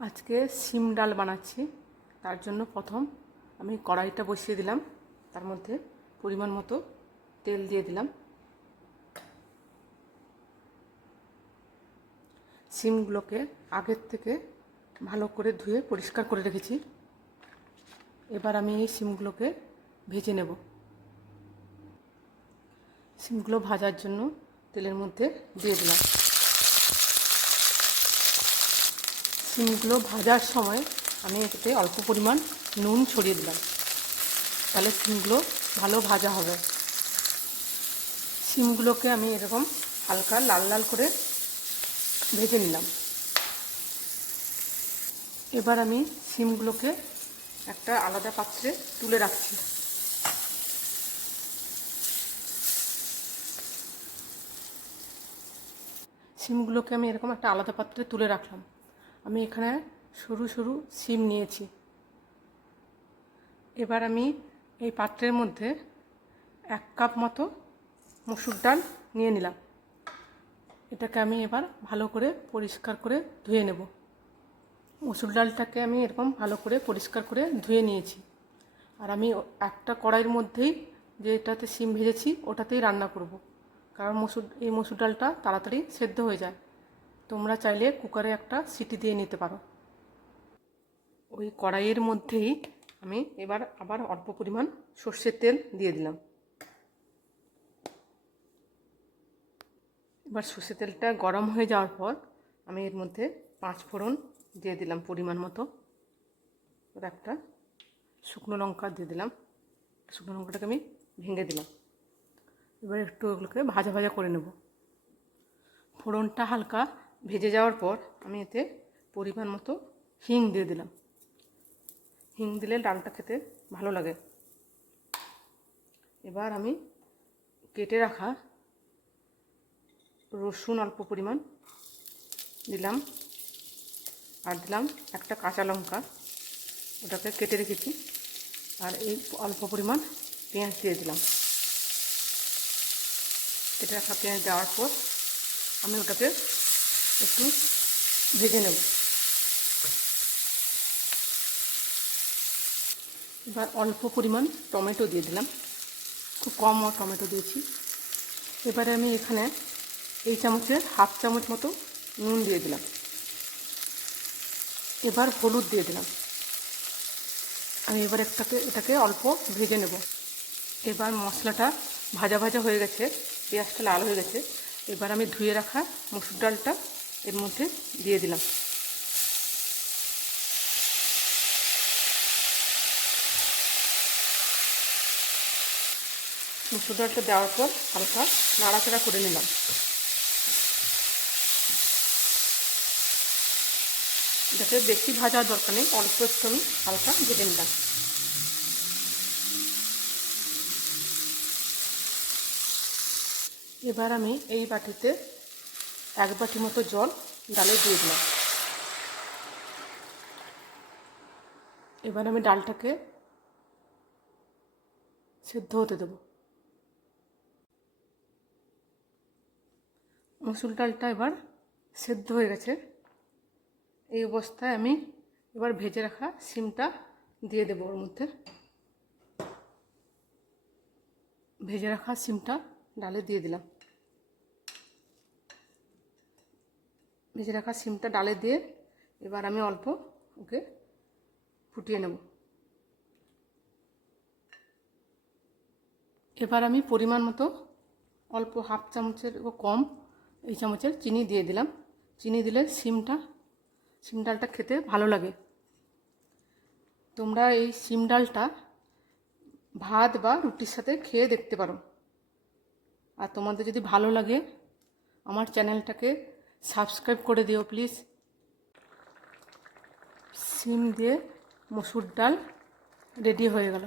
আজকে সিম ডাল বানাচ্ছি। তার জন্য প্রথম আমি কড়াইটা বসিয়ে দিলাম, তার মধ্যে পরিমাণ মতো তেল দিয়ে দিলাম। সিমগুলোকে আগের থেকে ভালো করে ধুয়ে পরিষ্কার করে রেখেছি। এবার আমি এই সিমগুলোকে ভেজে নেব। সিমগুলো ভাজার জন্য তেলের মধ্যে দিয়ে দিলাম। সিমগুলো ভাজার সময় আমি এতে অল্প পরিমাণ নুন ছড়িয়ে দিলাম, তাহলে সিমগুলো ভালো ভাজা হবে। সিমগুলোকে আমি এরকম হালকা লাল লাল করে ভেজে নিলাম। এবার আমি সিমগুলোকে একটা আলাদা পাত্রে তুলে রাখছি। সিমগুলোকে আমি এরকম একটা আলাদা পাত্রে তুলে রাখলাম। আমি এখানে সরু সরু সিম নিয়েছি। এবার আমি এই পাত্রের মধ্যে 1 কাপ মতো মসুর ডাল নিয়ে নিলাম। এটাকে আমি এবার ভালো করে পরিষ্কার করে ধুয়ে নেব। মসুর ডালটাকে আমি এরকম ভালো করে পরিষ্কার করে ধুয়ে নিয়েছি। আর আমি একটা কড়াইয়ের মধ্যেই যেটাতে সিম ভেজেছি ওটাতেই রান্না করব, কারণ এই মসুর ডালটা তাড়াতাড়ি সেদ্ধ হয়ে যায়। তোমরা চাইলে কুকারে একটা সিটি দিয়ে নিতে পারো। ওই কড়াইয়ের মধ্যেই আমি এবার আবার অল্প পরিমাণ সর্ষের তেল দিয়ে দিলাম। এবার সর্ষের তেলটা গরম হয়ে যাওয়ার পর আমি এর মধ্যে 5 ফোড়ন দিয়ে দিলাম পরিমাণ মতো। এবার একটা শুকনো লঙ্কা দিয়ে দিলাম। শুকনো লঙ্কাটাকে আমি ভেঙে দিলাম। এবার একটু ওগুলোকে ভাজা ভাজা করে নেব। ফোড়নটা হালকা ভেজে যাওয়ার পর আমি এতে পরিমাণ মতো হিং দিয়ে দিলাম। হিং দিলে ডালটা খেতে ভালো লাগে। এবার আমি কেটে রাখা রসুন অল্প পরিমাণ দিলাম, আর দিলাম একটা কাঁচা লঙ্কা, ওটাকে কেটে রেখেছি। আর এই অল্প পরিমাণ পেঁয়াজ দিয়ে দিলাম। কেটে রাখা পেঁয়াজ দেওয়ার পর আমি ওটাকে একটু ভেজে নেব। এবার অল্প পরিমাণ টমেটো দিয়ে দিলাম, খুব কম টমেটো দিয়েছি। এবারে আমি এখানে এই চামচের 1/2 চামচ মতো নুন দিয়ে দিলাম। এবার হলুদ দিয়ে দিলাম। আমি এবার এটাকে অল্প ভেজে নেব। এবার মশলাটা ভাজা ভাজা হয়ে গেছে, পেঁয়াজটা লাল হয়ে গেছে। এবার আমি ধুয়ে রাখা মসুর ডালটা এর মধ্যে দিয়ে দিলাম। মসুর ডালটা দেওয়ার পর হালকা নাড়াচাড়া করে নিলাম। এটাকে বেশি ভাজার দরকার নেই, অল্প একটু আমি হালকা ভেজে নিলাম। এবার আমি এই বাটিতে 1 বাটি মতো জল ডালে দিয়ে দিলাম। এবার আমি ডালটাকে সেদ্ধ হতে দেব। মসুর ডালটা এবার সেদ্ধ হয়ে গেছে। এই অবস্থায় আমি এবার ভেজে রাখা সিমটা দিয়ে দেবো ওর মধ্যে। ভেজে রাখা সিমটা ডালে দিয়ে দিলাম। ভেজে রাখা সিমটা ডালে দিয়ে এবার আমি অল্প ওকে ফুটিয়ে নেব। এবার আমি পরিমাণ মতো অল্প 1/2 চামচের কম এই চামচের চিনি দিয়ে দিলাম। চিনি দিলে সিম ডালটা খেতে ভালো লাগে। তোমরা এই সিম ডালটা ভাত বা রুটির সাথে খেয়ে দেখতে পারো। আর তোমাদের যদি ভালো লাগে আমার চ্যানেলটাকে সাবস্ক্রাইব করে দিও প্লিজ। সিম দিয়ে মসুর ডাল রেডি হয়ে গেল।